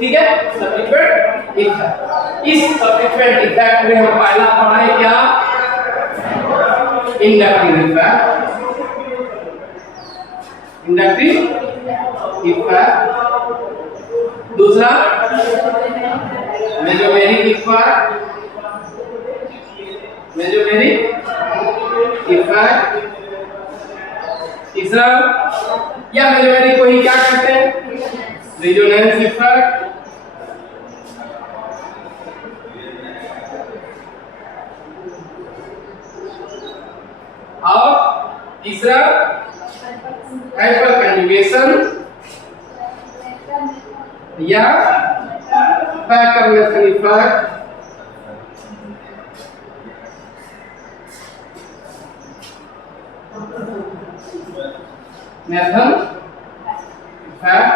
ठीक है, substituent effect. इस सब्स्टिट्यूएंट इफेक्ट में हम पहला पढ़ा है क्या, इंडक्टिव इफेक्ट, इंडक्टिव इफेक्ट। दूसरा मेसोमेरिक इफेक्ट, मेसोमेरिक इफेक्ट। तीसरा या मेसोमेरिक को ही क्या कहते हैं, रेजोनेंस इफेक्ट। और तीसरा हाइपर कंजुगेशन या बैकर्नेशन इफेक्ट। Nathan effect.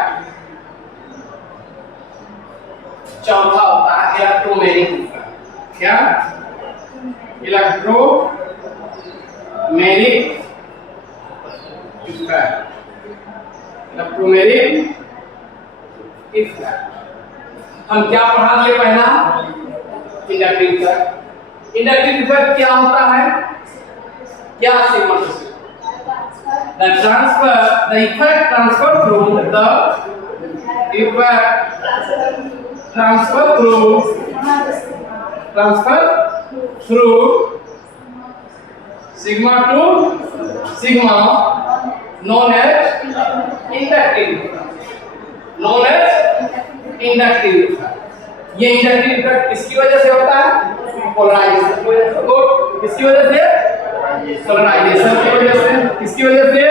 चौथा होता है इलेक्ट्रोमेरिक इफेक्ट। क्या, इलेक्ट्रोमेरिक इफेक्ट, इलेक्ट्रोमेरिक इफेक्ट। हम क्या पढ़ा दिए पहला, इंडक्टिव इफेक्ट। इंडक्टिव इफेक्ट क्या होता है, क्या sequence, the effect transfer through sigma to sigma known as inductive, known as inductive effect। ये इंडक्टिव इफेक्ट किसकी वजह से होता है, पोलराइजेशन की वजह से। तो किसकी वजह से, पोलराइजेशन की वजह से। किसकी वजह से,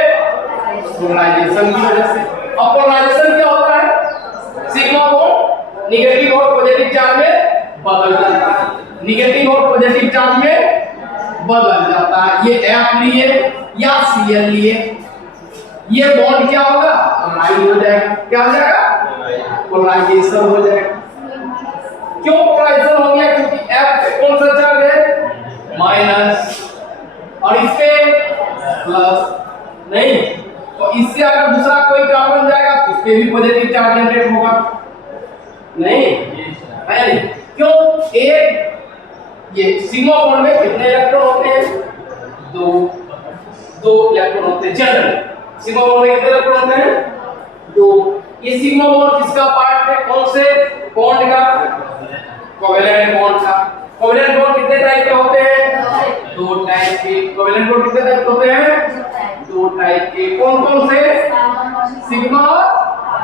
पोलराइजेशन की वजह से। अब पोलराइजेशन क्या होता है, सिग्मा बॉन्ड नेगेटिव और पॉजिटिव चार्ज में बदल जाता है, नेगेटिव और पॉजिटिव चार्ज में बदल जाता है। ये F लिए या Cl लिए, ये बॉन्ड क्या होगा, पोलराइज हो जाएगा। क्या हो जाएगा, पोलराइजेशन हो जाएगा। क्यों पोलराइजेशन हो गया, क्योंकि F पे कौन सा चार्ज है, माइनस, और इस पे प्लस नहीं। तो इससे अगर दूसरा कोई कार्बन जाएगा तो उस पे भी पॉजिटिव चार्ज जनरेट होगा, नहीं है नहीं। क्यों, एक ये सिग्मा बॉन्ड में कितने इलेक्ट्रॉन होते हैं, दो इलेक्ट्रॉन होते हैं जनरली। सिग्मा बॉन्ड में कितने इलेक्ट्रॉन होते हैं, दो। ये सिग्मा बॉन्ड किसका पार्ट है, कौन से बॉन्ड का, कोवेलेंट बॉन्ड का। कोवेलेंट बॉन्ड कितने टाइप के होते हैं, दो टाइप के। कोवेलेंट बॉन्ड कितने टाइप के होते हैं, दो टाइप के। कौन कौन से, सिग्मा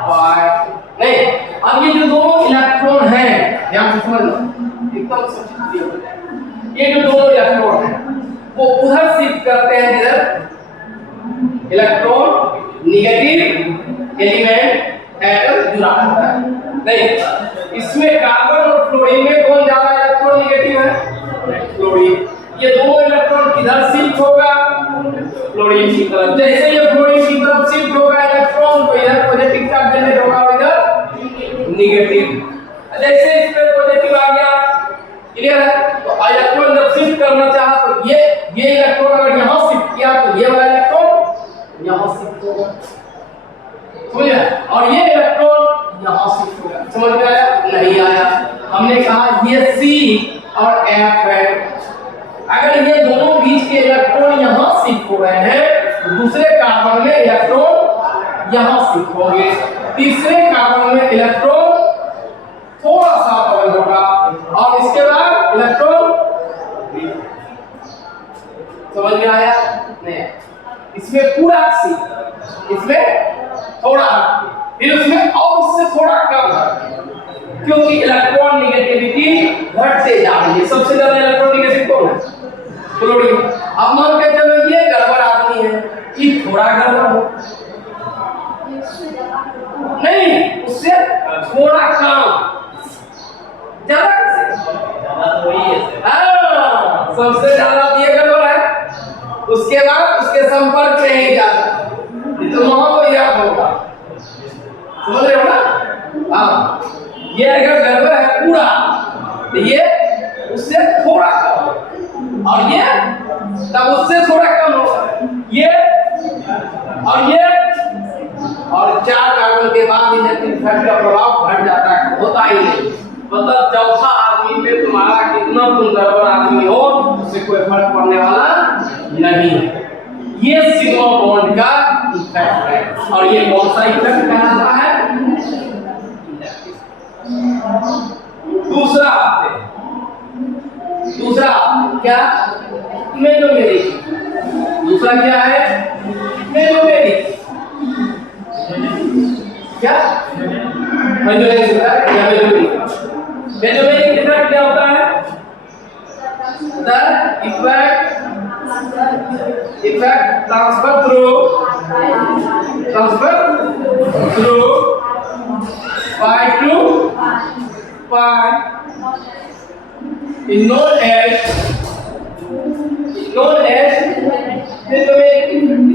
बाय नहीं। अब ये जो दोनों इलेक्ट्रॉन हैं, ध्यान से समझ लो, एकदम समझिए। ये जो दोनों इलेक्ट्रॉन हैं वो उधर शिफ्ट करते हैं जिधर इलेक्ट्रॉन नेगेटिव एलिमेंट एटम जुड़ा होता है। नहीं, इसमें कार्बन और फ्लोरीन में कौन ज्यादा इलेक्ट्रॉन नेगेटिव है, फ्लोरीन। ये दोनों इलेक्ट्रॉन किधर शिफ्ट होगा, फ्लोरीन की तरफ। जैसे ये फ्लोरीन की तरफ शिफ्ट होगा इलेक्ट्रॉन, तो इधर पॉजिटिव चार्ज जनरेट होगा, इधर नेगेटिव। जैसे इस पे पॉजिटिव आ गया, क्लियर है। तो इलेक्ट्रॉन जब शिफ्ट करना चाहा तो ये इलेक्ट्रॉन अगर यहां शिफ्ट किया तो ये वाला इलेक्ट्रॉन यहां शिफ्ट होगा, समझे। और ये इलेक्ट्रॉन यहां शिफ्ट होगा, समझ में आया, नहीं आया। हमने कहा ये C और F है। अगर ये दोनों बीच के इलेक्ट्रॉन यहां शिफ्ट हो रहे हैं तो दूसरे कार्बन में इलेक्ट्रॉन यहां शिफ्ट होंगे, तीसरे कार्बन में इलेक्ट्रॉन थोड़ा सा बदल होगा, और इसके बाद इलेक्ट्रॉन, समझ में आया नहीं। इसमें पूरा C, इसमें थोड़ा, फिर उसमें और उससे थोड़ा कम है, क्योंकि इलेक्ट्रॉन नेगेटिविटी घटते जा रही है। सबसे ज्यादा इलेक्ट्रॉन नेगेटिव कौन है, फ्लोरीन। अब मान के चलो ये गड़बड़ आदमी है, ये थोड़ा गड़बड़ हो नहीं, उससे थोड़ा कम, ज्यादा तो वही है। सबसे ज्यादा ये गड़बड़ है, उसके बाद उसके संपर्क में ही जाता, तो वहां को याद होगा, समझ रहे हो ना। हाँ, ये अगर गड़बड़ है पूरा तो ये उससे थोड़ा कम, और ये तब उससे थोड़ा कम होगा, ये और ये और 4 कार्बन के बाद इलेक्ट्रिक इफेक्ट का प्रभाव घट जाता है, होता ही नहीं। मतलब चौथा आदमी पे तुम्हारा कितना तुम गड़बड़ आदमी हो उससे कोई फर्क पड़ने वाला नहीं है। ये सिग्मा बॉन्ड का इफेक्ट है। और ये कौन सा इफेक्ट कहलाता है? दूसरा क्या? मेसोमेरिक। दूसरा क्या है? मेसोमेरिक। क्या? मेसोमेरिक इफेक्ट क्या होता है? The effect transfer through pi to pi is known as mesomeric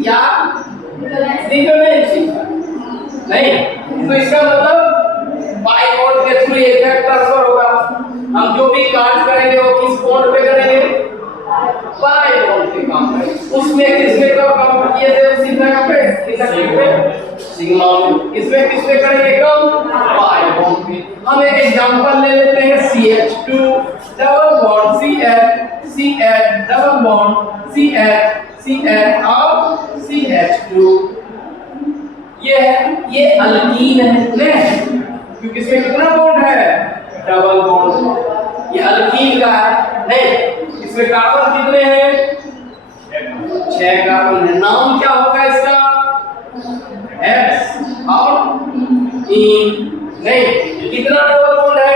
या डिकोमेरिक। नहीं, तो इसका मतलब पाई बॉन्ड के थ्रू इफेक्ट ट्रांसफर होगा। हम जो भी कार्य करेंगे वो किस बॉन्ड पे करेंगे? पाई बॉन्ड पे काम करेंगे। उसमें किसके का काम किए थे? उसी जगह पे सिग्मा में। इसमें किस पे करेंगे काम? पाई बॉन्ड पे। हम एक एग्जांपल ले लेते हैं CH2 double bond CH double bond CH और CH2। ये अल्कीन है, क्योंकि इसमें कितना बॉन्ड है? Double bond. ये अल्कीन का है। नहीं, इसमें कार्बन कितने हैं? 6 कार्बन है। नाम क्या होगा इसका? X और E। नहीं, कितना डबल बॉन्ड है?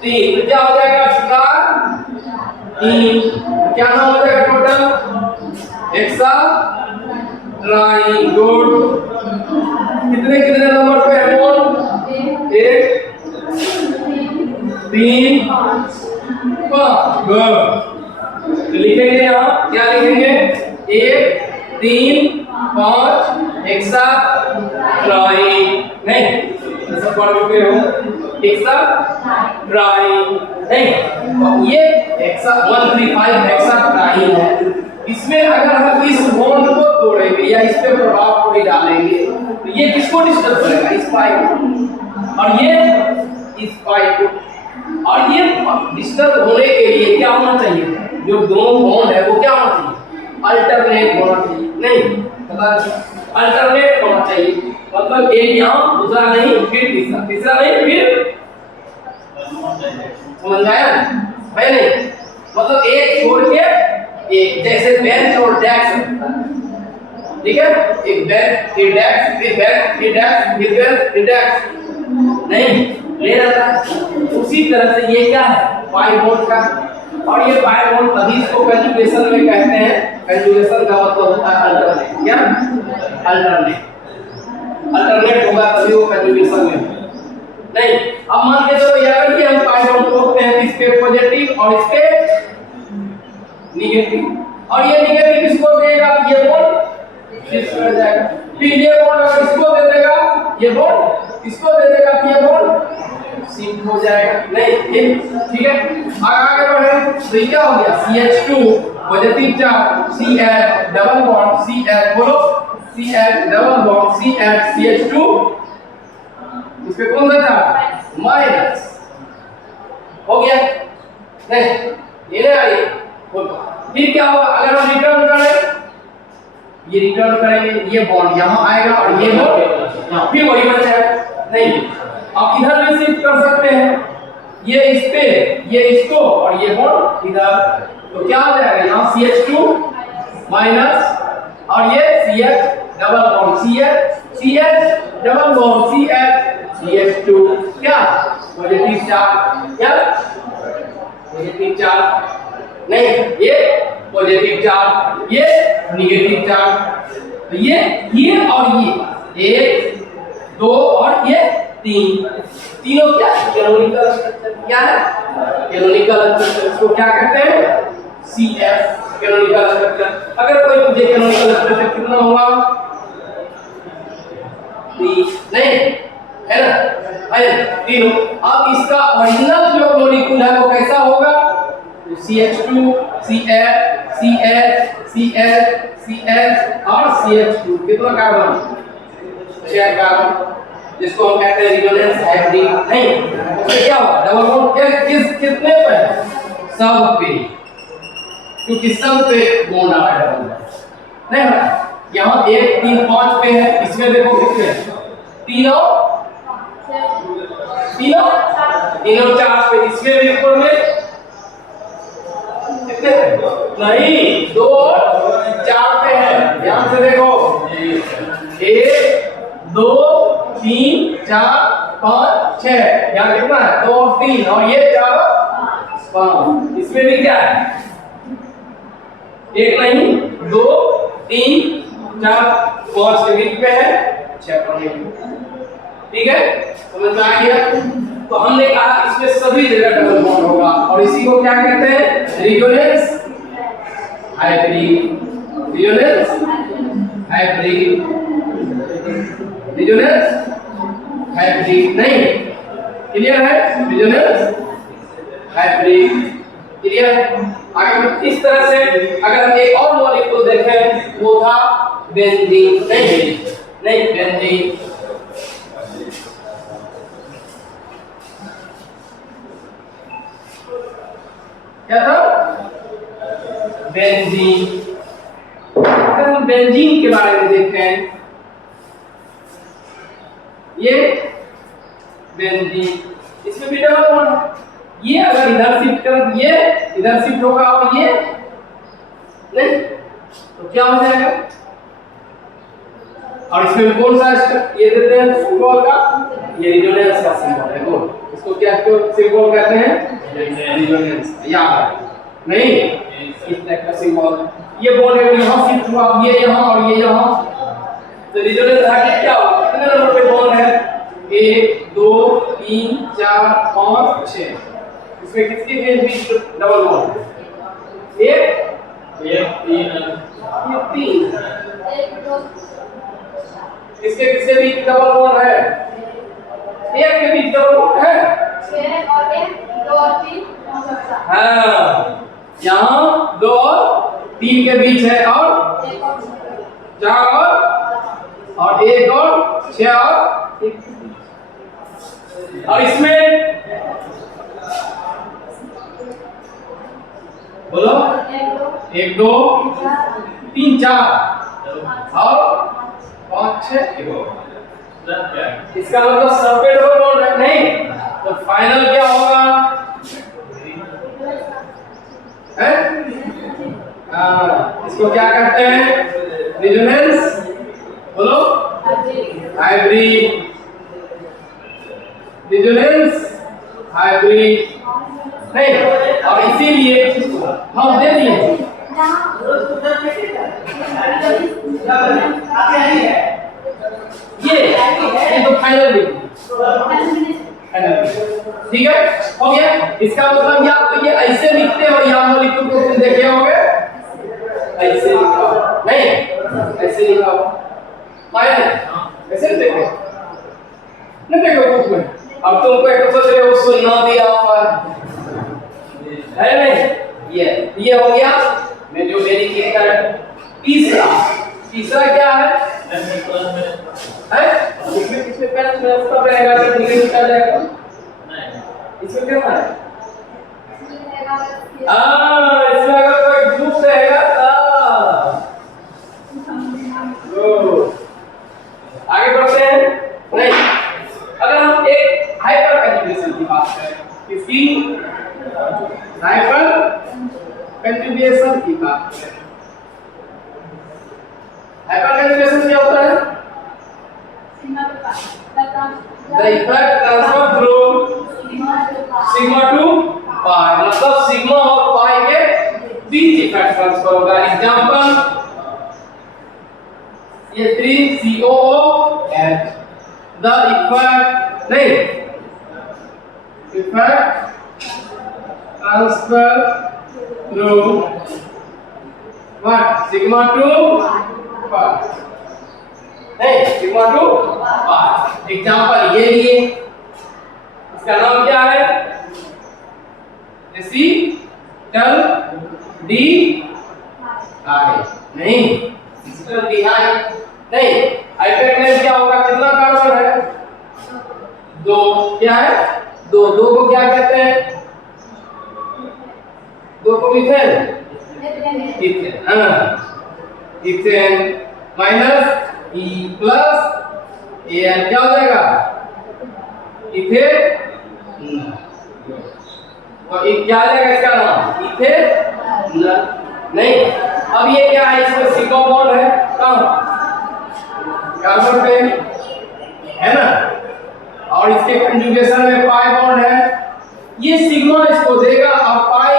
3। तो क्या हो जाएगा इसका? 3। क्या नाम हो जाएगा टोटल? Hexa try. गुड। कितने नंबर पे है बॉन्ड? 1 3 5। तो लिखेंगे यहाँ क्या लिखेंगे? 1 3 5 हेक्सा ट्राई। नहीं, सब पढ़ चुके हो। Hexa try. नहीं, ये हेक्सा 135 हेक्सा ट्राई है। इसमें अगर हम इस बॉन्ड को तोड़ेंगे या इस पे प्रभाव थोड़ी डालेंगे तो ये किसको डिस्टर्ब करेगा? इस पाई को, और ये इस पाई को। और ये डिस्टर्ब होने के लिए क्या होना चाहिए? जो दोनों बॉन्ड है वो क्या होना चाहिए? अल्टरनेट होना चाहिए। नहीं, पता अल्टरनेट होना चाहिए। मतलब एक यहाँ दूसरा नहीं फिर तीसरा नहीं फिर। समझ आया है? नहीं, मतलब एक छोड़ के एक, जैसे बेंच और डेस्क होता है। ठीक है, एक बेंच फिर डेस्क फिर बेंच फिर डेस्क फिर बेंच फिर डेस्क नहीं ले जाता है। उसी तरह से ये क्या है? पाई बॉन्ड का। और ये पाई बॉन्ड तभी इसको कंजुगेशन में कहते हैं। कंजुगेशन का मतलब होता है अल्टरनेट। क्या? अल्टरनेट होगा तभी वो कंजुगेशन में। नहीं, अब मान के चलो यार कि हम पाई बॉन्ड तोड़ते हैं, इसके पॉजिटिव और इसके नेगेटिव, और ये नेगेटिव किसको देगा? ये बॉन्ड शिफ्ट कर जाएगा। फिर ये बॉन्ड अगर इसको दे देगा, ये बॉन्ड इसको दे देगा, तो ये बॉन्ड शिफ्ट हो जाएगा। नहीं, ठीक है, आगे बढ़े तो क्या हो गया? CH2 positive charge CH double bond CH, बोलो CH double bond CH CH2, इस पे कौन सा चार्ज? माइनस हो गया। नहीं, ये नहीं आई। फिर क्या होगा? अगर हम रिटर्न करें, ये रिटर्न करेंगे, ये बॉन्ड यहाँ आएगा और ये बॉन्ड यहाँ, फिर वही बन जाएगा। नहीं, आप इधर भी शिफ्ट कर सकते हैं, ये इस पे, ये इसको, और ये बॉन्ड इधर। तो क्या हो जाएगा? यहाँ CH2 माइनस और ये CH double bond CH double bond CH2। क्या? Positive charge. क्या? Positive charge. नहीं, ये पॉजिटिव चार्ज, ये नेगेटिव चार्ज। तो ये और ये 1 2 और ये 3, तीनों क्या? Canonical structure. क्या है? Canonical structure. इसको क्या कहते हैं? CF canonical structure. अगर कोई पूछे कैनोनिकल स्ट्रक्चर कितना होगा? 3 नहीं है ना? तीनों। अब इसका ओरिजिनल जो मॉलिक्यूल है वो कैसा होगा? CH2 CH और CH2। कितना कार्बन? चेक कार्बन, जिसको हम कहते हैं रिजोनेंस हाइब्रिड। नहीं, उसमें क्या होगा, डबल बॉन्ड कितने पे है, सब पे, क्योंकि सब पे बॉन्ड आ रहा है डबल बॉन्ड। नहीं है यहाँ 1 3 5 पे है, इसमें देखो कितने, तीनों 4 पे, इसमें भी ऊपर में कितने पे, नहीं 2 4 पे है। ध्यान से देखो 1 2 3 4 5 6, यहाँ कितना है 2 और 3 और ये 4 5, इसमें भी क्या है, 1 नहीं 2 3 4 5 के बीच पे है 6 पर, ठीक है, समझ में आ गया। तो हमने कहा इसमें सभी जगह डबल बॉन्ड होगा और इसी को क्या कहते हैं, resonance hybrid, resonance hybrid, resonance hybrid. नहीं, क्लियर है, रिजोनेंस हाइब्रिड, क्लियर है। आगे इस तरह से अगर हम एक और मॉलिक्यूल देखें, वो था बेंजीन। नहीं बेंजीन, क्या था, बेंजीन। अगर हम बेंजीन के बारे में देखते हैं, ये बेंजीन, इसमें भी डबल बॉन्ड है, ये अगर इधर शिफ्ट कर, ये इधर शिफ्ट होगा और ये नहीं, तो क्या हो जाएगा, और इसमें कौन सा ये देते हैं सिंबल का, ये रिजोनेंस का सिंबल है, कौन, इसको क्या सिंबल कहते हैं, रिजोनेंस, याद है नहीं, इस तरह का सिंबल, ये बॉन्ड यहाँ शिफ्ट हुआ, ये यहाँ और ये यहाँ, तो रिजोनेंस हाइब्रिड क्या होगा, कितने नंबर पे बॉन्ड है, 1 2 3 4 5 6, इसमें किसके बीच डबल बॉन्ड, 1 3, इसके किसके बीच डबल बॉन्ड है, 1 के बीच डबल बॉन्ड है, 6 और 1 2 और 3, हाँ यहाँ 2 और 3 के बीच है, और 4 और 1 और 6 और इसमें बोलो 1 2 3 4 और 5 6, इसका मतलब सब पे डबल बॉन्ड है। नहीं, तो फाइनल क्या होगा, इसको क्या कहते हैं, रिजोनेंस, बोलो हाइब्रिड, रिजोनेंस हाइब्रिड। नहीं, और इसीलिए हम दे दिए ये तो फाइनल, ठीक है, हो गया। इसका मतलब या तो ये ऐसे लिखते हो, या मॉलिक्यूल को तुम देखे होंगे ऐसे लिखा, नहीं ऐसे लिखा हो, ऐसे देखे नहीं देखे बुक में। अब तुमको एक सोच रहे हो सुनना दिया है नहीं, ये हो गया मैं जो मेरी की कर। तीसरा क्या है, इसमें पेन में उसका रहेगा तो डिग्री निकल जाएगा, इसमें क्या है, इसमें अगर कोई ग्रुप रहेगा आगे बढ़ते हैं। नहीं, अगर हम एक हाइपर कंजुगेशन की बात करें, किसकी, हाइपर कंजुगेशन की बात करें। हाइपर कंजुगेशन क्या होता है, the effect transfer from sigma to pi, मतलब सिग्मा और पाई के बीच इफेक्ट ट्रांसफर होगा। एग्जांपल ये 3COOH, the effect नहीं, effect transfer through what, sigma to pi, नहीं सिग्मा टू पाई। एग्जांपल ये लिए, इसका नाम क्या है, एसिटल डी आई, नहीं एसिटल डी आई नहीं, हाइड्रेट में क्या होगा, कितना दो क्या है, दो, दो को क्या कहते हैं, दो को मीथेन, इथेन, हाँ ethane minus E plus N क्या हो जाएगा, इथेन, और एक क्या आ जाएगा इसका नाम, इथेन नहीं। अब ये क्या है, इसमें सिग्मा बॉन्ड है कहाँ, कार्बन पे है ना, और इसके कंजुगेशन में पाई बॉन्ड है, ये सिग्मा इसको देगा और पाई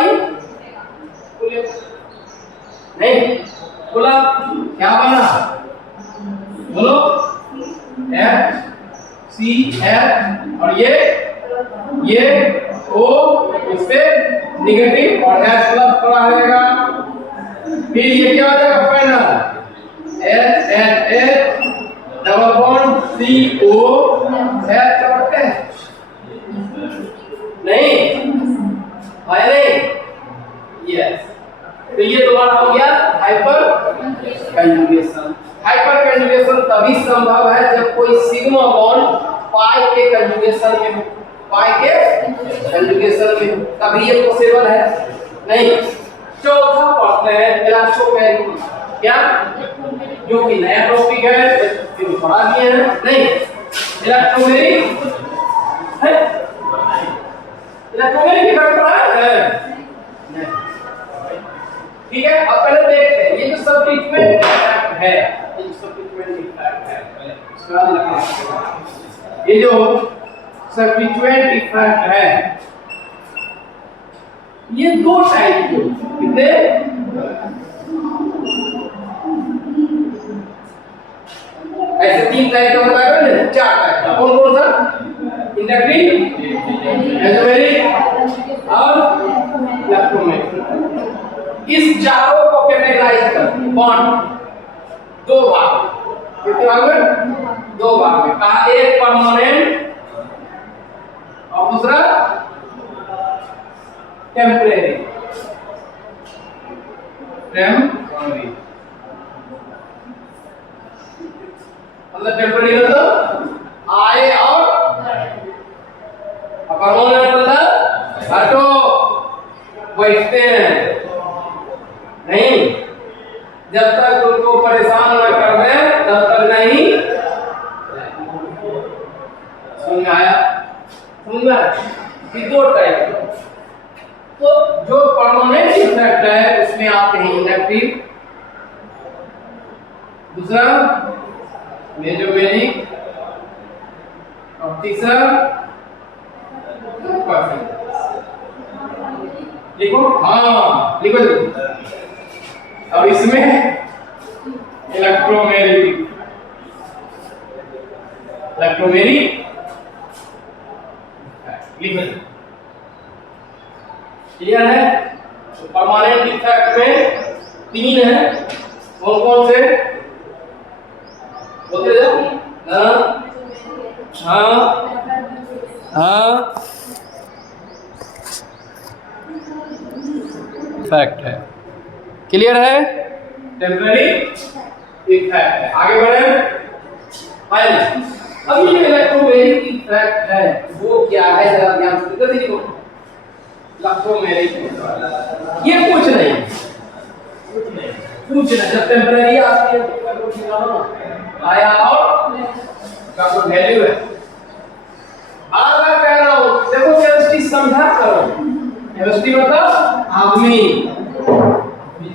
नहीं बोला क्या बना, बोलो H C H और ये O इससे निगेटिव और H प्लस पड़ा रहेगा, फिर ये क्या हो जाएगा final H H H double bond CO H चढ़ते हैं नहीं है नहीं, यस, तो ये दोबारा हो गया हाइपर कंजुगेशन। हाइपर कंजुगेशन तभी संभव है जब कोई सिग्मा बॉन्ड पाई के कंजुगेशन में हो, पाई के कंजुगेशन में हो, तभी ये पॉसिबल है। नहीं, चौथा पढ़ते हैं इलेक्ट्रोमैग्नेटिक, क्या जो कि नया टॉपिक है, फिर पढ़ा दिए हैं नहीं, इलेक्ट्रोमैग्नेटिक है, इलेक्ट्रोमैग्नेटिक इफेक्ट पढ़ा है नहीं, ठीक है। अब पहले देखते हैं ये जो सब्स्टिट्यूएंट इफेक्ट है, ये जो सब्स्टिट्यूएंट इफेक्ट है, पहले इसका लिखना, ये जो सब्स्टिट्यूएंट इफेक्ट है ये दो टाइप के, कितने, ऐसे तीन टाइप का बताया ना, चार टाइप का, कौन कौन सा, इंडक्टिव, एल्जेब्रिक और इलेक्ट्रोमैग्नेटिक। इस चारों को कैटेगराइज कर बॉन्ड दो भाग, कितने भाग में, दो भाग में कहा, एक परमानेंट और दूसरा टेम्परेरी, टेम्परेरी मतलब टेम्परेरी मतलब आए और परमानेंट मतलब हटो बैठते हैं नहीं, जब तक उनको परेशान न कर दे तब तक नहीं, समझ में आया, समझ में आया कि दो टाइप, तो जो परमानेंट इफेक्ट है उसमें आते हैं इंडक्टिव, दूसरा मेसोमेरिक और तीसरा लिखो, हाँ लिखो, और इसमें इलेक्ट्रोमैग्नेटिक, इलेक्ट्रोमैग्नेटिक लिखो, क्लियर है। तो परमानेंट इफेक्ट में तीन है, कौन कौन से बोलते जाओ, हाँ हाँ इफेक्ट है, क्लियर है, टेम्परेरी इफेक्ट है। आगे बढ़े, फाइनल अब ये इलेक्ट्रोमैग्नेटिक इफेक्ट है वो क्या है, जरा ध्यान से देखो, इलेक्ट्रोमैग्नेटिक ये कुछ नहीं, कुछ नहीं, जब टेम्परेरी आती है आया और का कोई वैल्यू है, आज मैं कह रहा हूं देखो केमिस्ट्री समझा करो, केमिस्ट्री मतलब आदमी,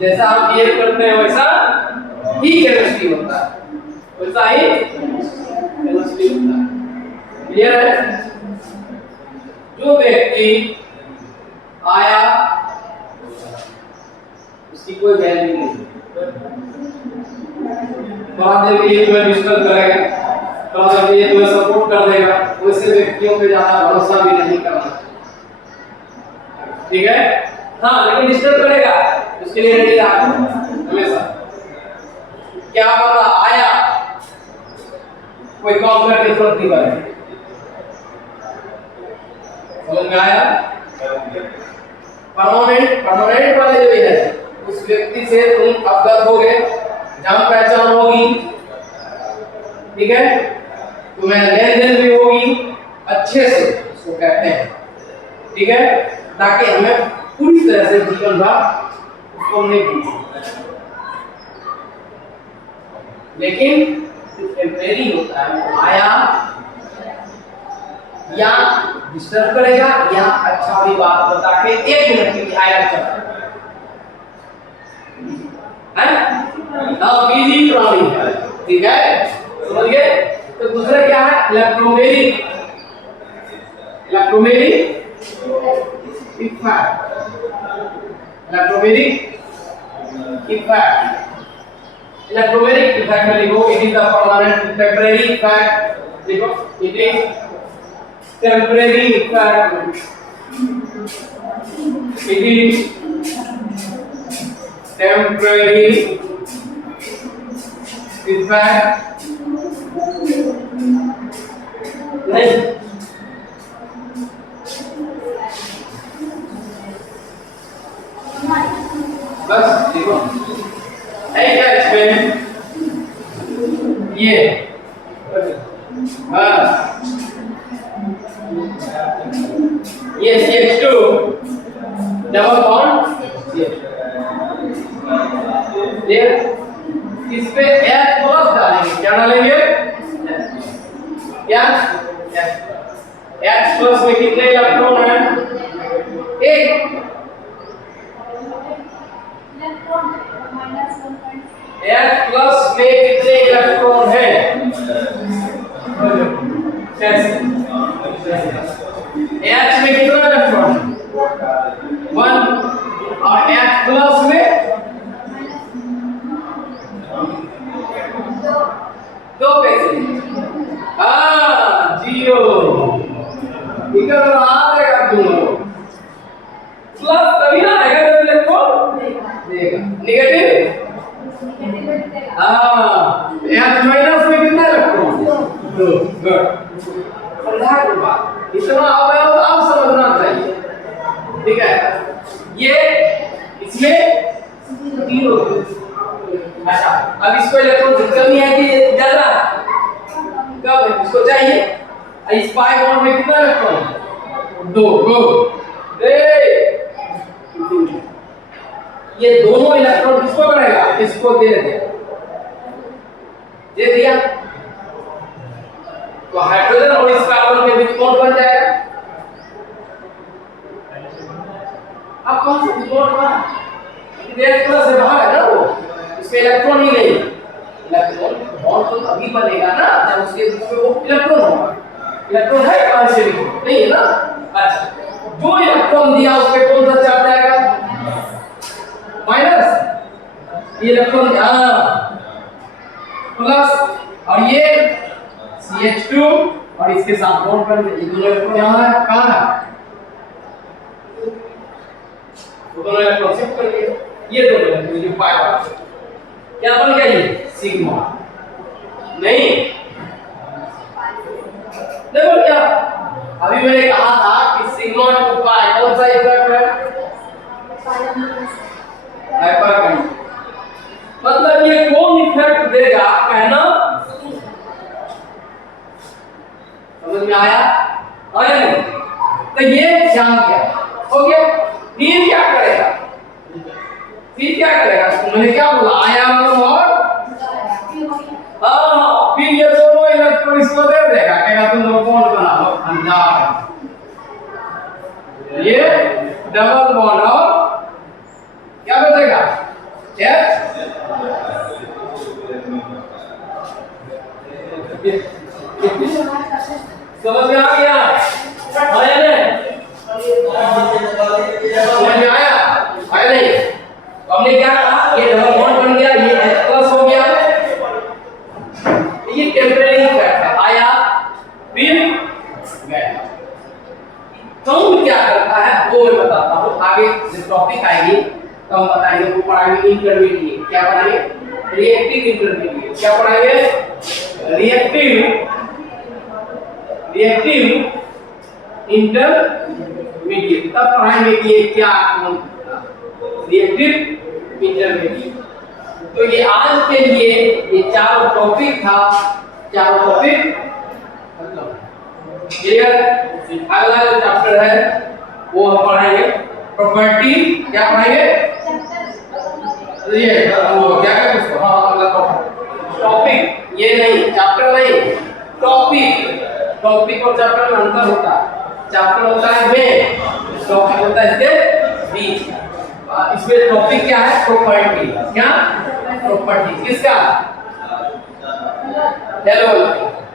जैसा आप बिहेव करते हैं वैसा ही केमिस्ट्री होता है, वैसा ही केमिस्ट्री होता है, क्लियर है। जो व्यक्ति आया उसकी कोई वैल्यू नहीं, थोड़ा देर के लिए तुम्हें डिस्टर्ब करेगा, थोड़ा देर के लिए तुम्हें सपोर्ट कर देगा, वैसे व्यक्तियों पे ज्यादा भरोसा भी नहीं करना, ठीक है, हाँ लेकिन डिस्टर्ब करेगा उसके लिए रेडी रहना हमेशा, क्या पता आया कोई काम करके तुरंत नहीं करेगा, समझ में आया। परमानेंट वाले जो है उस व्यक्ति से तुम अवगत हो गए, जान पहचान होगी, ठीक है, तुम्हें लेन देन भी होगी, अच्छा अच्छे से इसको कहते हैं, ठीक है, ताकि हमें पूरी तरह से जीवन भर उसको नहीं भूलें। लेकिन टेम्परेरी होता है, आया या डिस्टर्ब करेगा या अच्छा भी बात बता के 1 मिनट के लिए आया चल बिजी प्रणाली है, ठीक है, समझ गए। तो दूसरा क्या है, इलेक्ट्रोमेरिक इफेक्ट, इलेक्ट्रोमेरिक इफेक्ट में लिखो it is the permanent temporary effect, लिखो it is temporary effect, it is temporary effect, नहीं बस देखो है क्या इसमें ये ये CH2 डबल बॉन्ड ये इस पे H प्लस डालेंगे, क्या डालेंगे, क्या H प्लस में कितने इलेक्ट्रॉन हैं, एक, H प्लस में कितने इलेक्ट्रॉन हैं, H में कितना इलेक्ट्रॉन, 1, और H प्लस में 2 कैसे, 0, ठीक है, आएगा दोनों प्लस तभी ना आएगा जब इलेक्ट्रॉन देगा, नेगेटिव H माइनस में कितना इलेक्ट्रॉन, 2, गुड, समझा के बात इतना आप समझना चाहिए, ठीक है, ये इसमें 0, अच्छा, अब इसको इलेक्ट्रॉन कमी है कि ज्यादा, कब इसको चाहिए, इस पाई बॉन्ड में कितना इलेक्ट्रॉन, 2, गुड, ये दोनों इलेक्ट्रॉन किसको करेगा, इसको दे दिया, तो हाइड्रोजन और इस कार्बन के बीच बॉन्ड बन जाएगा, अब कौन सा बॉन्ड बना, इलेक्ट्रॉन से बाहर है ना वो, इसमें इलेक्ट्रॉन ही नहीं, इलेक्ट्रॉन बॉन्ड तो अभी बनेगा ना जब उसके बीच में वो इलेक्ट्रॉन होगा, इलेक्ट्रॉन है कहां से नहीं है ना, अच्छा, जो इलेक्ट्रॉन दिया उस पे कौन सा चार्ज आएगा, माइनस, ये इलेक्ट्रॉन प्लस, और ये CH2 और इसके साथ बॉन्ड कर ये दोनों इलेक्ट्रॉन यहां है, कहां है, वो दोनों इलेक्ट्रॉन शिफ्ट कर दिए, ये दोनों इलेक्ट्रॉन जो पाई वाला क्या बन गया, ये सिग्मा, नहीं देखो क्या, अभी मैंने कहा था कि सिग्मा टू पाई कौन सा इफेक्ट है, हाइपरकंडक्टिविटी, मतलब ये कौन इफेक्ट देगा कहना, समझ में आया नहीं, तो ये जान गया, हो गया, फिर क्या करेगा, मैंने क्या बोला, आयाम और फिर ये दोनों इलेक्ट्रॉन इसको दे देगा, कहेगा तुम लोग बॉन्ड बनाओ, अंदाज, ये डबल बॉन्ड और क्या बचेगा, समझ में आ गया, आया नहीं, तो हमने क्या कहा, ये डबल बॉन्ड बन गया, ये H प्लस हो गया, ये टेम्परेरी इफेक्ट है, आया फिर गया, कौन क्या करता है वो मैं बताता हूँ, आगे जब टॉपिक आएगी तो हम बताएंगे, वो पढ़ाएंगे इंटरमीडिएट, क्या पढ़ाएंगे, रिएक्टिव इंटरमीडिएट, क्या पढ़ाएंगे, रिएक्टिव इंटरमीडिएट, तब पढ़ाएंगे कि ये क्या रिएक्टिव इंटरमीडिएट। तो ये आज के लिए ये चारों टॉपिक था, चारों टॉपिक क्लियर? अगला जो चैप्टर है वो हम पढ़ाएंगे प्रॉपर्टी। क्या पढ़ाएंगे? ये वो क्या कहते हैं उसको? हाँ, अगला टॉपिक। ये नहीं, चैप्टर नहीं, टॉपिक। टॉपिक और चैप्टर में अंतर होता है। चैप्टर होता है में, टॉपिक होता है इसके बीच। इसमें टॉपिक क्या है? प्रॉपर्टी। क्या? प्रॉपर्टी। किसका? हेलो।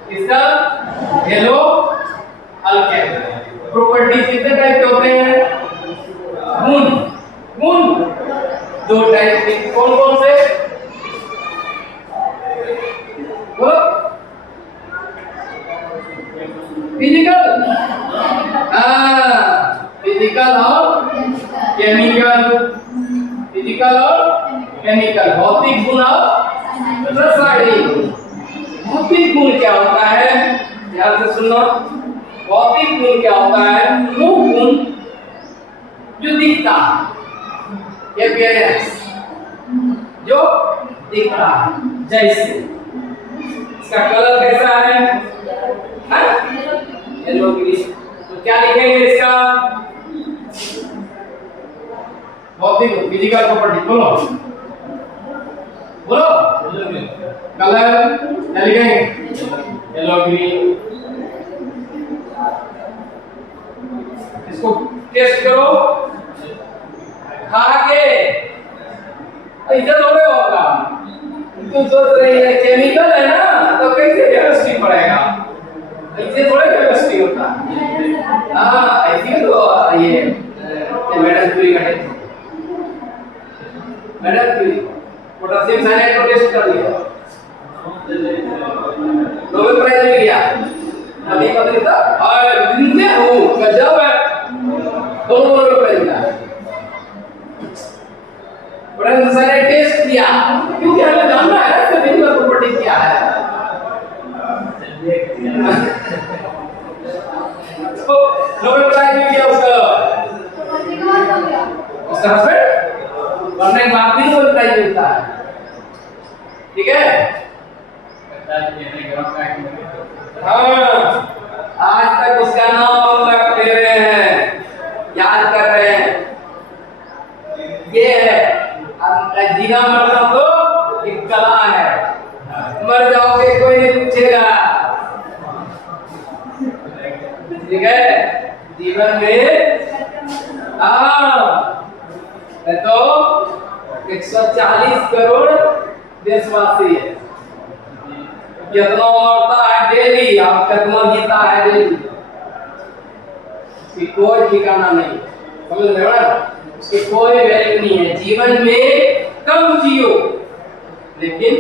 किसका? Hello alkane. प्रॉपर्टी कितने टाइप के होते हैं? गुण। गुण दो टाइप के। कौन कौन से? बोलो। फिजिकल, फिजिकल और केमिकल। फिजिकल और केमिकल। भौतिक गुण और रासायनिक। भौतिक गुण क्या होता है? ध्यान से सुनना। भौतिक गुण क्या होता है? वो गुण जो दिखता है, अपीयरेंस, जो दिखता है। जैसे इसका कलर कैसा है? Yellow green. तो क्या लिखेंगे इसका? भौतिक फिजिकल प्रॉपर्टी। बोलो बोलो। कलर क्या लिखेंगे? Yellow green. इसको टेस्ट करो खा के। ऐसा थोड़े होगा। तू सोच रही है केमिकल है ना, तो कैसे केमिस्ट्री पढ़ेगा? ऐसे थोड़े केमिस्ट्री होता है। हाँ, ऐसे तो ये मैडम क्यूरी का है। मैडम क्यूरी पोटेशियम साइनाइड को टेस्ट कर लिया, नोबेल प्राइज मिल गया। अभी पता था और जिनसे हूँ गजब है, दोनों नोबेल प्राइज मिला। पोटेशियम साइनाइड टेस्ट किया क्योंकि हमें जानना है इसका फिजिकल प्रॉपर्टी क्या है। तो नोबेल प्राइज मिल गया उसका हस्बैंड बनने के बाद भी नोबेल प्राइज मिलता है। ठीक है? हाँ, आज तक उसका नाम रख दे रहे हैं, याद कर रहे हैं। ये है जीना मरना तो एक कला है। मर जाओगे कोई नहीं पूछेगा। ठीक है? जीवन में तो 140 करोड़ देशवासी है। कितना मरता है डेली, आप कितना जीता है डेली, इसकी कोई ठिकाना नहीं। समझ रहे हो ना? उसकी कोई वैल्यू नहीं है। जीवन में कम जियो, लेकिन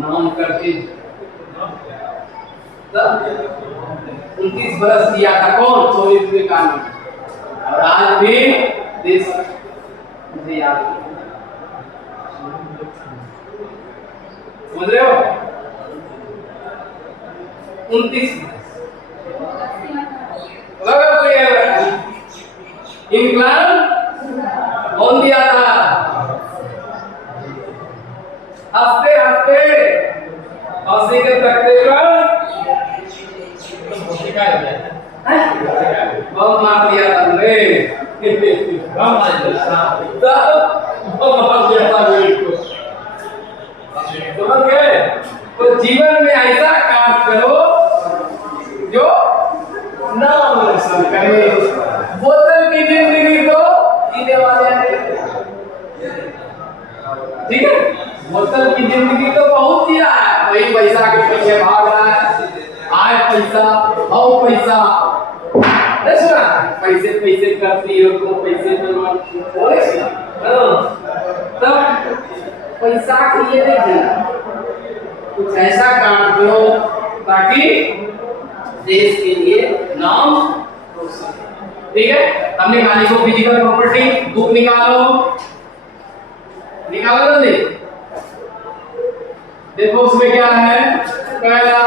नाम करके 29 बरस दिया था। कौन? स्वामी विवेकानंद। और आज भी देश मुझे याद है। समझ रहे हो? 29 इंग्लैंड कौन दिया था? हंसते हंसते फांसी के तख्ते पर बम मार दिया था। बम मार दिया था। समझ गए? तो जीवन में ऐसा काम करो जो नाम रोशन करे। बोतल की जिंदगी को जीने वाले हैं। ठीक है? बोतल की जिंदगी तो बहुत जी रहा है, वही पैसा के पीछे भाग रहा है। आए पैसा, आओ पैसा, सुना पैसे पैसे करती हो तो पैसे बोले तब पैसा के लिए नहीं जीना। कुछ ऐसा काम करो ताकि देश के लिए नाम रोशन। ठीक है? हमने कहानी को फिजिकल प्रॉपर्टी बुक निकालो, निकालो जल्दी। देखो उसमें क्या है? पहला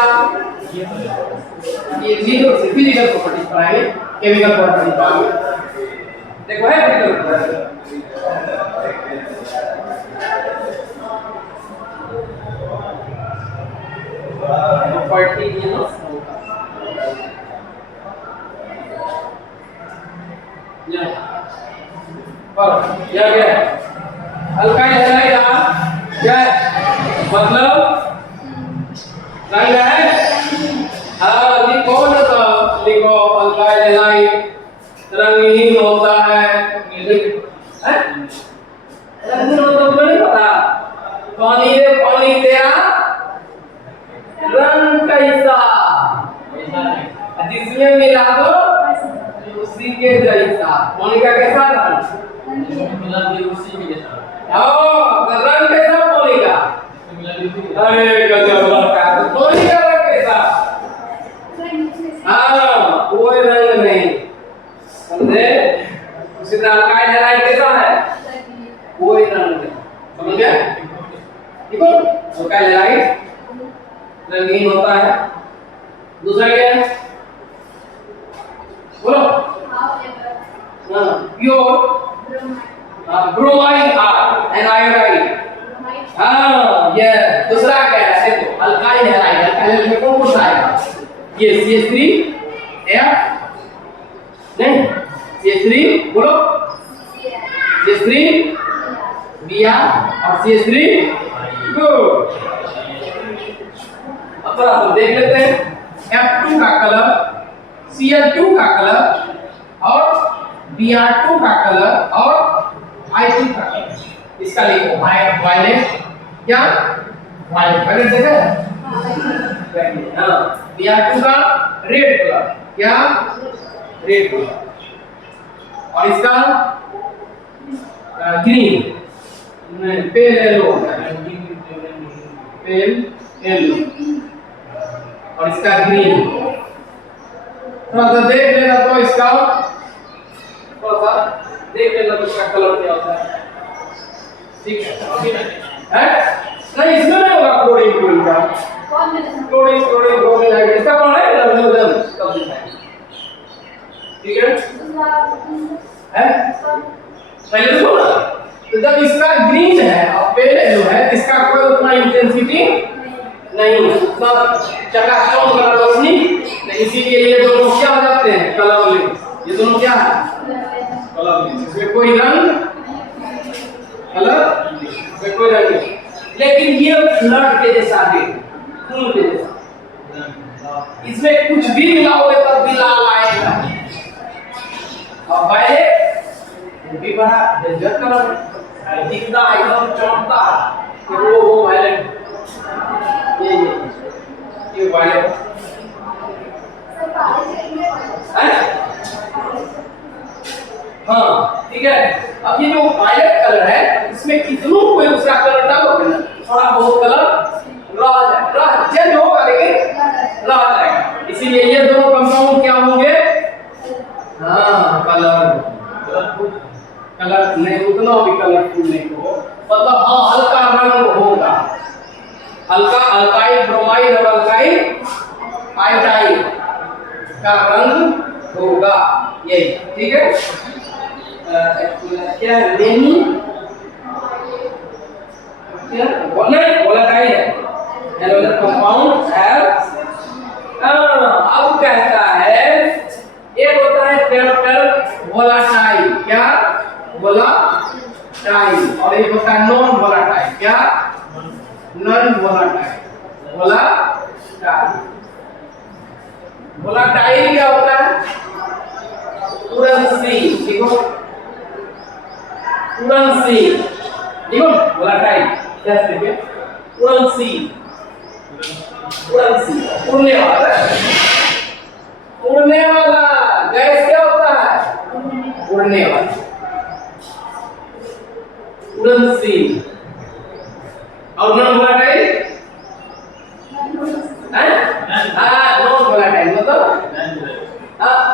ये जीरो से फिजिकल प्रॉपर्टी पढ़ाएंगे, केमिकल प्रॉपर्टी पढ़ाएंगे। देखो है फिजिकल प्रॉपर्टी ये ना पर यह क्या है? अल्काइल हैलाइड क्या है? मतलब रंग है। हाँ लिखो ना, तो लिखो अल्काइल हैलाइड रंगहीन होता है। रंगहीन होता तो नहीं पता। पानी रे पानी तेरा रंग कैसा, जिसमें मिला दो उसी के जैसा। पानी का कैसा रंग? उसी के जैसा। रंग कैसा पानी का? अरे गजब लड़का, पानी का रंग कैसा? हाँ कोई रंग नहीं, समझे? उसी तरह अल्काइल हैलाइड कैसा है? कोई रंग नहीं, समझ गए? ठीक है, अल्काइल हैलाइड रंगीन होता है। दूसरा क्या है? बोलो। Pure bromide and iodide. हाँ ये दूसरा क्या है? देखो अल्काइल हैलाइड, अल्काइल में कौन कौन सा आएगा? ये CH3F नहीं, CH3 बोलो, CH3 Br और CH3 गुड। अब थोड़ा सा देख लेते हैं। F2 का कलर, Cl2 का कलर और Br2 का कलर और I2 का कलर, इसका लिखो वायलेट। क्या वायलेट? वायलेट देखा? हाँ Br2 का रेड कलर, क्या रेड कलर, और इसका green pale yellow, pale yellow, और इसका ग्रीन। थोड़ा सा देख लेना, तो इसका थोड़ा सा देख लेना तो इसका कलर क्या होता है। ठीक है? नहीं इसमें नहीं होगा क्लोरीन क्लोरीन का, क्लोरीन क्लोरीन क्लोरीन है इसका कौन है? तब दिखाएंगे। ठीक है? पहले देखो ना, तो जब इसका ग्रीन है और पेल येलो है, इसका कोई उतना इंटेंसिटी नहीं, सब चकाचौंध वाला रोशनी, इसीलिए ये दोनों क्या हो जाते हैं? कलरलेस। ये दोनों क्या है? कलरलेस। इसमें कोई रंग कलर, इसमें कोई रंग नहीं। लेकिन ये ब्लड के जैसा है, खून के जैसा, इसमें कुछ भी मिलाओगे तब भी लाल आएगा। और वायलेट भी बड़ा डेंजर कलर है, दिखता है एकदम चमकता है, वो वायलेट, ये वायलेट है। हाँ ठीक है। अब ये जो वायलेट कलर है, इसमें कितनों कोई दूसरा कलर डालोगे ना, थोड़ा बहुत कलर रह चेंज होगा, लेकिन रह जाएगा। इसीलिए ये दोनों कंपाउंड क्या होंगे? हाँ कलर कलर नहीं, उतना भी कलरफुल नहीं हो, मतलब हाँ हल्का रंग होगा। हल्का अल्काइल ब्रोमाइड और अल्काइल आयोडाइड का रंग होगा यही। ठीक है? क्या है? लेनी क्या नहीं वोलेटाइल है, एनोलर कंपाउंड है। अब कहता है एक होता है टेम्परल वोलेटाइल, क्या वोलेटाइल, और एक होता है नॉन वोलेटाइल, क्या नॉन वोलेटाइल। वोलेटाइल क्या होता है? उड़नशील, देखो उड़नशील, देखो वोलेटाइल कैसे देखिए, उड़नशील, उड़नशील उड़ने वाला, उड़ने वाला गैस क्या होता है? उड़ने वाला, उड़नशील। और नॉन वोलेटाइल नॉन वोलेटाइल मतलब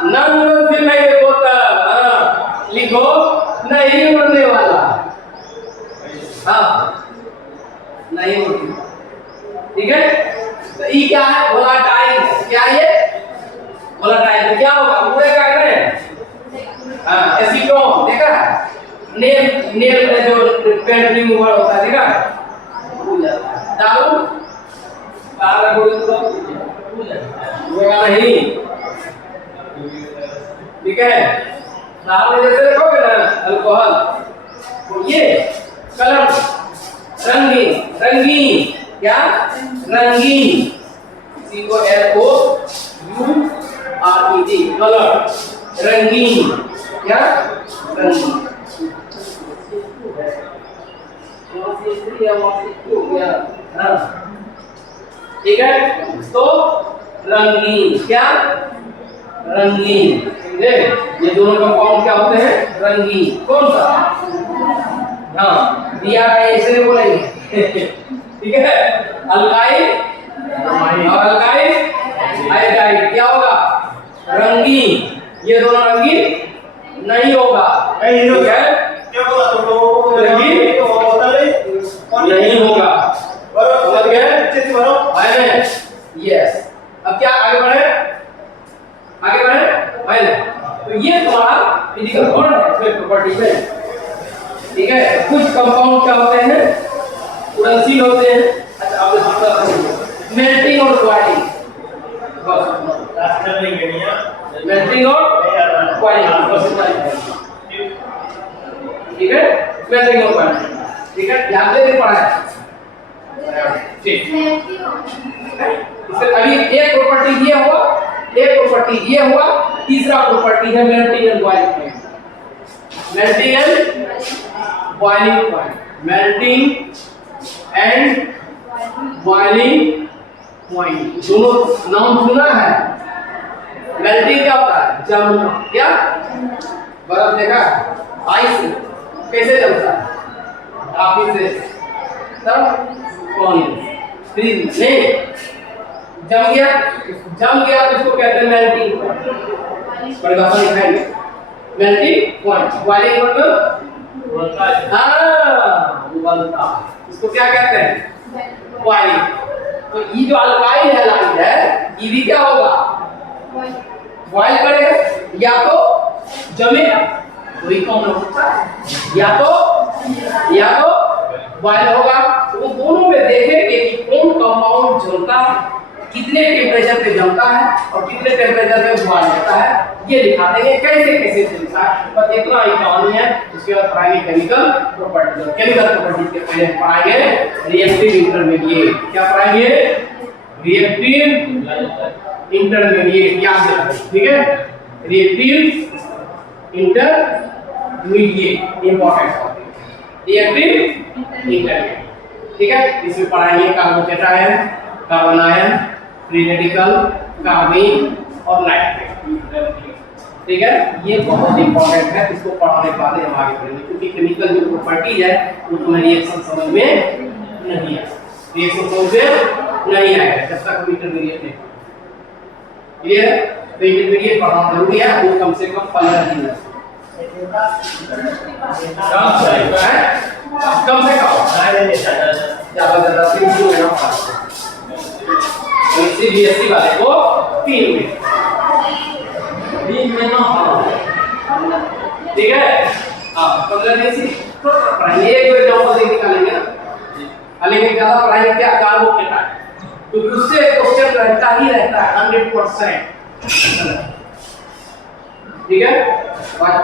नॉन उड़नशील नहीं होता, लिखो नहीं उड़ने वाला। हाँ नहीं उड़ती, ठीक है? तो ये क्या है? वोलेटाइल। क्या ये वोलेटाइल? क्या होगा? उड़ेगा नहीं। हाँ एसीटोन देखा है? नेल नेल पे जो पेंट रिमूवर होता है देखा है? उड़ जाता है। दारू बाहर रखोगे तो उड़ेगा नहीं, ठीक है? लाल जैसे देखोगे ना अल्कोहल, तो ये कलर रंगीन, रंगीन क्या रंगीन, COLOURED कलर रंगीन क्या रंगीन। ठीक है, तो रंगीन क्या रंगीन, समझे? ये दोनों कंपाउंड क्या होते हैं रंगीन। कौन सा? हाँ दिया है ऐसे नहीं बोलेंगे ठीक है। अल्काइल और अल्काइल आयोडाइड क्या होगा रंगीन, ये दोनों रंगीन नहीं होगा। ठीक है क्या बोला तुम लोगों को? रंगीन नहीं होगा, समझ गए? यस। अब क्या आगे बढ़े, आगे बढ़े पहले तो ये तुम्हारा फिजिकल बॉन्ड है प्रॉपर्टी में। ठीक है, कुछ कंपाउंड क्या होते हैं उड़नशील होते हैं। अच्छा अब दूसरा मेल्टिंग और बॉइलिंग, बस मेल्टिंग और बॉइलिंग बस। ठीक है मेल्टिंग और बॉइलिंग, ठीक है ध्यान से पढ़ा है। ठीक इससे अभी एक प्रॉपर्टी ये हुआ, एक प्रॉपर्टी ये हुआ, तीसरा प्रॉपर्टी है melting and boiling point. Melting and boiling point, melting and boiling point दोनों नाम सुना है। मेल्टिंग क्या होता है जमना, क्या बर्फ देखा आइस कैसे जमता है काफी से तब पानी फ्रीज नहीं जम गया, जम गया तो इसको कहते हैं मेल्टिंग पॉइंट। परिभाषा लिखाएंगे मेल्टिंग पॉइंट। बॉइलिंग मतलब उबलता है, हाँ उबलता, इसको क्या कहते हैं बॉइलिंग। तो ये जो अल्काइल हैलाइड है ये भी क्या होगा बॉइल करेगा, या तो जमेगा वही कौन होता है, या तो बॉइल होगा। तो वो दोनों में देखेंगे कि कौन कंपाउंड जमता है, कितने टेम्परेचर पे जमता है और कितने टेम्परेचर पे बॉइल होता है, ये दिखा देंगे कैसे कैसे जमता है। बस इतना ही कहानी है। उसके बाद पढ़ाएंगे केमिकल प्रॉपर्टीज। केमिकल प्रॉपर्टीज के पहले पढ़ाएंगे रिएक्टिव इंटरमीडिएट। क्या पढ़ाएंगे रिएक्टिव इंटरमीडिएट, याद रखना ठीक है। Reactive intermediate important topic, reactive intermediate ठीक है। इसमें पढ़ाएंगे carbocation, carbon ion, free radical, carbene और नाइट्रेट ठीक है। ये बहुत इंपॉर्टेंट है, इसको पढ़ाने के बाद हम आगे बढ़ेंगे क्योंकि केमिकल जो प्रॉपर्टी है वो तुम्हें रिएक्शन समझ में नहीं आएगा, रिएक्शन समझ में नहीं आएगा जब तक इंटरमीडिएट नहीं क्लियर है। तो इंटरमीडिएट पढ़ना जरूरी है, वो कम से कम 15 दिन कम से कम ज्यादा 3 दिन लेना पड़ता है। इसी बीएससी वाले को 3 दिन में ना ठीक है। आप 15 दिन से पढ़ाएंगे, एक एग्जांपल से निकालेंगे ना, लेकिन ज्यादा पढ़ाएंगे क्या कार्बोकेटायन, तो उससे क्वेश्चन रहता ही रहता है 100% ठीक है। बात